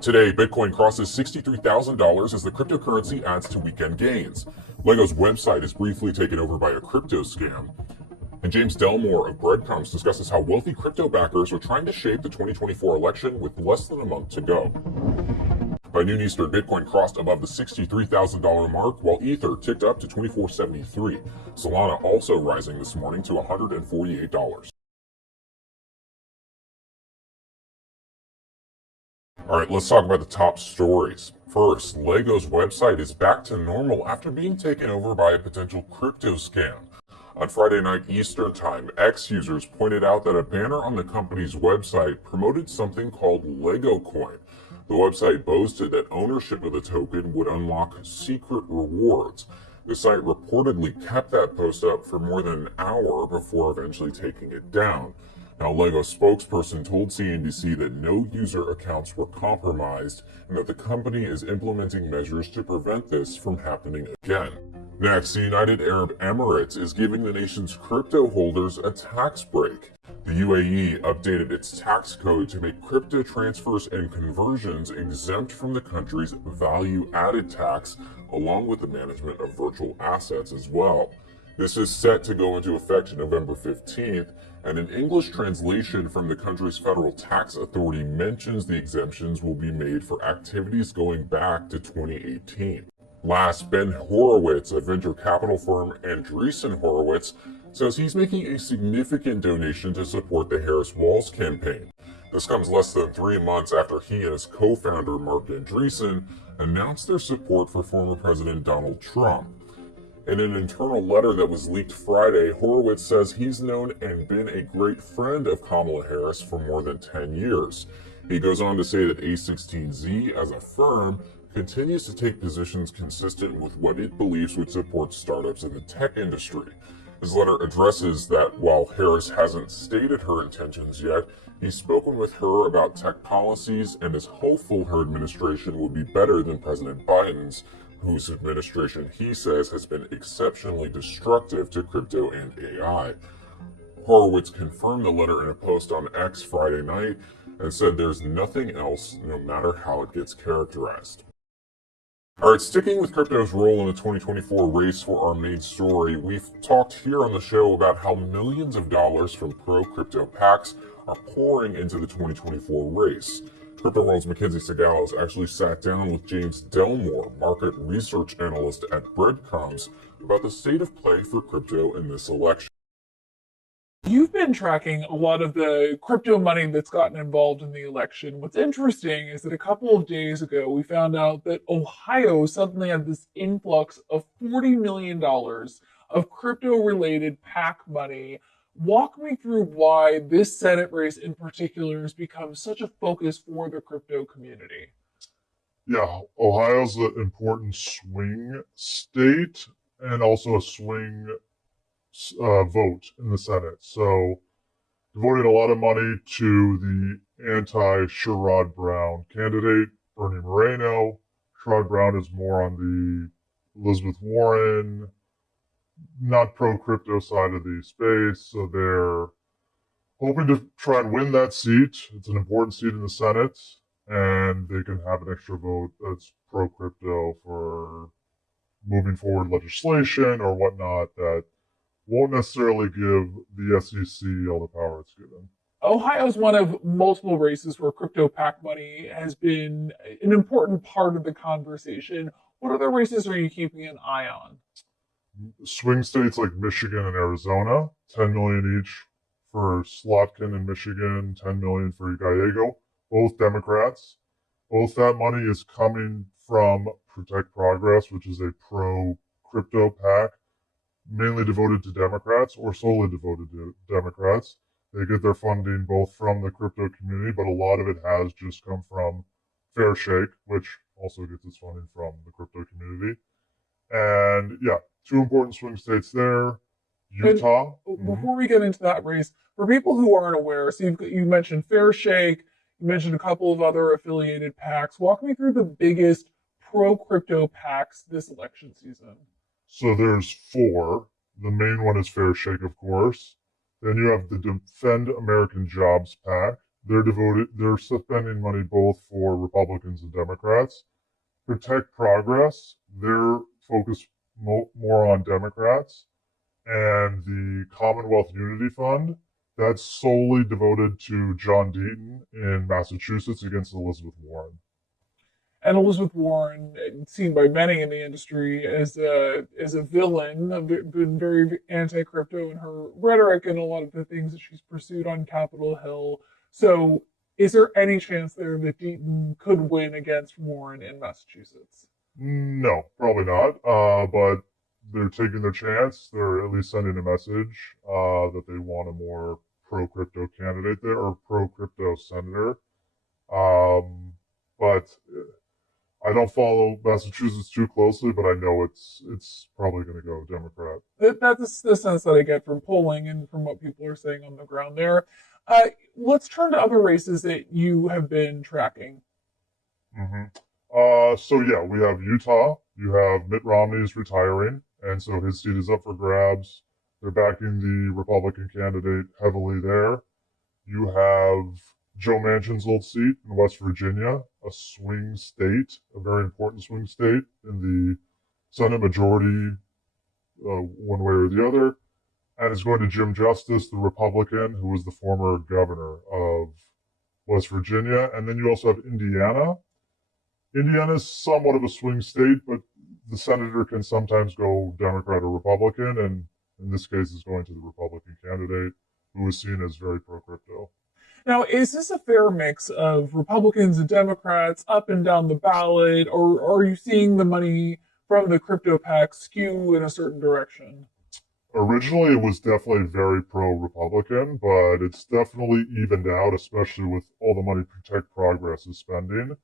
Today, Bitcoin crosses $63,000 as the cryptocurrency adds to weekend gains. Lego's website is briefly taken over by a crypto scam. And James Delmore of Breadcrumbs discusses how wealthy crypto backers are trying to shape the 2024 election with less than a month to go. By noon Eastern, Bitcoin crossed above the $63,000 mark, while Ether ticked up to $24.73. Solana also rising this morning to $148. All right, let's talk about the top stories. First, Lego's website is back to normal after being taken over by a potential crypto scam. On Friday night Eastern Time, X users pointed out that a banner on the company's website promoted something called Lego Coin. The website boasted that ownership of the token would unlock secret rewards. The site reportedly kept that post up for more than an hour before eventually taking it down. Now, Lego spokesperson told CNBC that no user accounts were compromised and that the company is implementing measures to prevent this from happening again. Next, the United Arab Emirates is giving the nation's crypto holders a tax break. The UAE updated its tax code to make crypto transfers and conversions exempt from the country's value-added tax, along with the management of virtual assets as well. This is set to go into effect November 15th, and an English translation from the country's federal tax authority mentions the exemptions will be made for activities going back to 2018. Last, Ben Horowitz of venture capital firm Andreessen Horowitz says he's making a significant donation to support the Harris Walls campaign. This comes less than 3 months after he and his co-founder Mark Andreessen announced their support for former President Donald Trump. In an internal letter that was leaked Friday, Horowitz says he's known and been a great friend of Kamala Harris for more than 10 years. He goes on to say that A16Z, as a firm, continues to take positions consistent with what it believes would support startups in the tech industry. His letter addresses that while Harris hasn't stated her intentions yet, he's spoken with her about tech policies and is hopeful her administration will be better than President Biden's, whose administration he says has been exceptionally destructive to crypto and AI. Horowitz confirmed the letter in a post on X Friday night and said there's nothing else, no matter how it gets characterized. All right, sticking with crypto's role in the 2024 race for our main story, we've talked here on the show about how millions of dollars from pro-crypto PACs are pouring into the 2024 race. Crypto World's Mackenzie Segalos actually sat down with James Delmore, market research analyst at Breadcrumbs, about the state of play for crypto in this election. You've been tracking a lot of the crypto money that's gotten involved in the election. What's interesting is that a couple of days ago, we found out that Ohio suddenly had this influx of $40 million of crypto-related PAC money. Walk me through why this Senate race in particular has become such a focus for the crypto community. Yeah, Ohio's an important swing state and also a swing vote in the Senate. So devoted a lot of money to the anti-Sherrod Brown candidate, Bernie Moreno. Sherrod Brown is more on the Elizabeth Warren, not pro-crypto side of the space. So they're hoping to try and win that seat. It's an important seat in the Senate, and they can have an extra vote that's pro-crypto for moving forward legislation or whatnot that won't necessarily give the SEC all the power it's given. Ohio is one of multiple races where crypto PAC money has been an important part of the conversation. What other races are you keeping an eye on? Swing states like Michigan and Arizona, 10 million each for Slotkin in Michigan, 10 million for Gallego, both Democrats. Both that money is coming from Protect Progress, which is a pro-crypto PAC, mainly devoted to Democrats or solely devoted to Democrats. They get their funding both from the crypto community, but a lot of it has just come from Fair Shake, which also gets its funding from the crypto community. And yeah, two important swing states there. Utah. Before we get into that race, for people who aren't aware, so you mentioned Fair Shake, you mentioned a couple of other affiliated PACs. Walk me through the biggest pro-crypto PACs this election season. So there's 4. The main one is Fair Shake, of course. Then you have the Defend American Jobs PAC. They're spending money both for Republicans and Democrats. Protect Progress, they're focused more on Democrats. And the Commonwealth Unity Fund, that's solely devoted to John Deaton in Massachusetts against Elizabeth Warren. And Elizabeth Warren, seen by many in the industry as a villain, been very anti-crypto in her rhetoric and a lot of the things that she's pursued on Capitol Hill. So, is there any chance there that Deaton could win against Warren in Massachusetts? No, probably not. But they're taking their chance. They're at least sending a message that they want a more pro-crypto candidate there or pro-crypto senator. But I don't follow Massachusetts too closely, but I know it's probably going to go Democrat. That's the sense that I get from polling and from what people are saying on the ground there. Let's turn to other races that you have been tracking. Mm-hmm. So yeah, we have Utah. You have Mitt Romney's retiring, and so his seat is up for grabs. They're backing the Republican candidate heavily there. You have Joe Manchin's old seat in West Virginia, a swing state, a very important swing state in the Senate majority, one way or the other. And it's going to Jim Justice, the Republican, who was the former governor of West Virginia. And then you also have Indiana. Indiana is somewhat of a swing state, but the senator can sometimes go Democrat or Republican, and in this case, it's going to the Republican candidate, who is seen as very pro-crypto. Now, is this a fair mix of Republicans and Democrats up and down the ballot, or are you seeing the money from the crypto PAC skew in a certain direction? Originally, it was definitely very pro-Republican, but it's definitely evened out, especially with all the money Protect Progress is spending.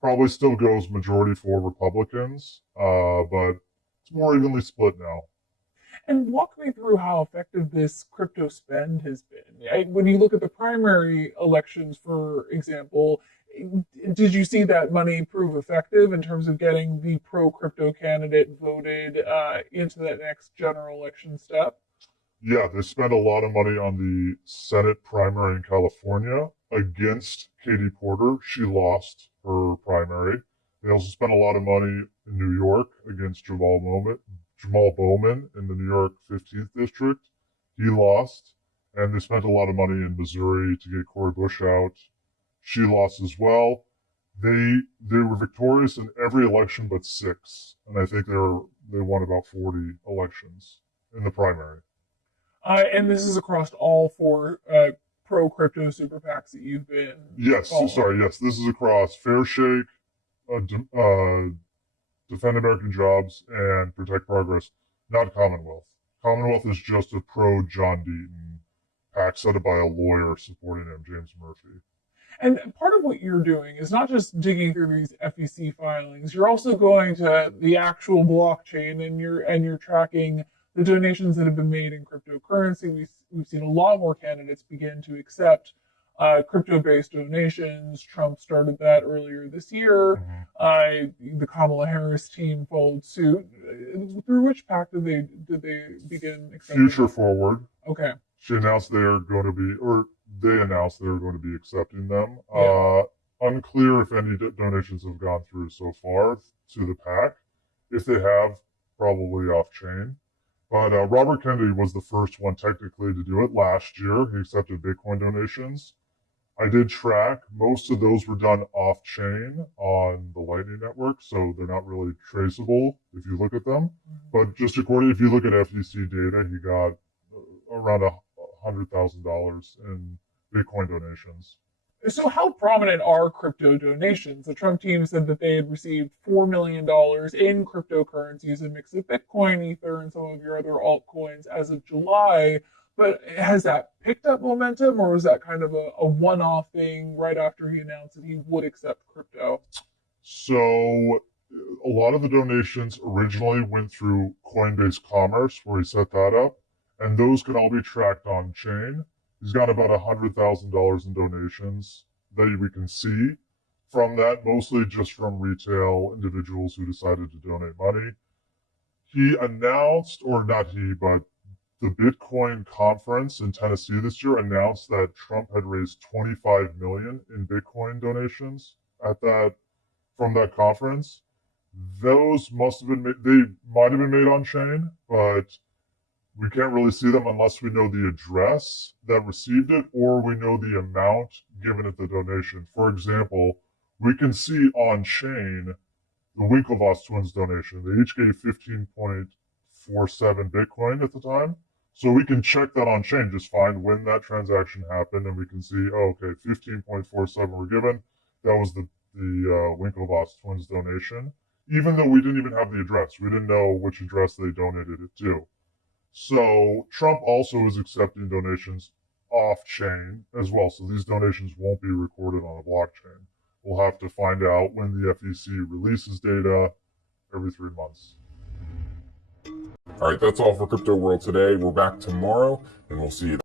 Probably still goes majority for Republicans, but it's more evenly split now. And walk me through how effective this crypto spend has been. When you look at the primary elections, for example, did you see that money prove effective in terms of getting the pro crypto candidate voted into that next general election step? Yeah, they spent a lot of money on the Senate primary in California against Katie Porter. She lost her primary. They also spent a lot of money in New York against Jamal Bowman in the New York 15th district. He lost. And they spent a lot of money in Missouri to get Cori Bush out. She lost as well. They were victorious in every election but 6. And I think they won about 40 elections in the primary. And this is across all 4 pro crypto super PACs that you've been. Yes, following. sorry, yes. This is across Fair Shake, Defend American Jobs, and Protect Progress, not Commonwealth. Commonwealth is just a pro John Deaton PAC set up by a lawyer supporting him, James Murphy. And part of what you're doing is not just digging through these FEC filings. You're also going to the actual blockchain and you're tracking the donations that have been made in cryptocurrency. We've seen a lot more candidates begin to accept crypto-based donations. Trump started that earlier this year. The Kamala Harris team followed suit. Through which PAC did they begin accepting? Future Forward. Okay. She announced they announced they were going to be accepting them. Yeah. Unclear if any donations have gone through so far to the PAC. If they have, probably off-chain. But Robert Kennedy was the first one technically to do it last year. He accepted Bitcoin donations. I did track. Most of those were done off-chain on the Lightning Network, so they're not really traceable if you look at them. But just according, if you look at FTC data, he got around $100,000 in Bitcoin donations. So how prominent are crypto donations? The Trump team said that they had received $4 million in cryptocurrencies, a mix of Bitcoin, Ether, and some of your other altcoins as of July. But has that picked up momentum, or was that kind of a one-off thing right after he announced that he would accept crypto? So a lot of the donations originally went through Coinbase Commerce, where he set that up, and those can all be tracked on chain. He's got about $100,000 in donations that we can see from that, mostly just from retail individuals who decided to donate money. He announced, or not he, but the Bitcoin conference in Tennessee this year announced that Trump had raised 25 million in Bitcoin donations from that conference. Those must have been they might have been made on chain, but we can't really see them unless we know the address that received it or we know the amount given at the donation. For example, we can see on chain the Winklevoss twins donation. They each gave 15.47 Bitcoin at the time. So we can check that on chain, just find when that transaction happened, and we can see, oh, okay, 15.47 were given. That was the Winklevoss twins donation, even though we didn't even have the address. We didn't know which address they donated it to. So Trump also is accepting donations off chain as well. So these donations won't be recorded on a blockchain. We'll have to find out when the FEC releases data every 3 months. All right, that's all for Crypto World today. We're back tomorrow, and we'll see you.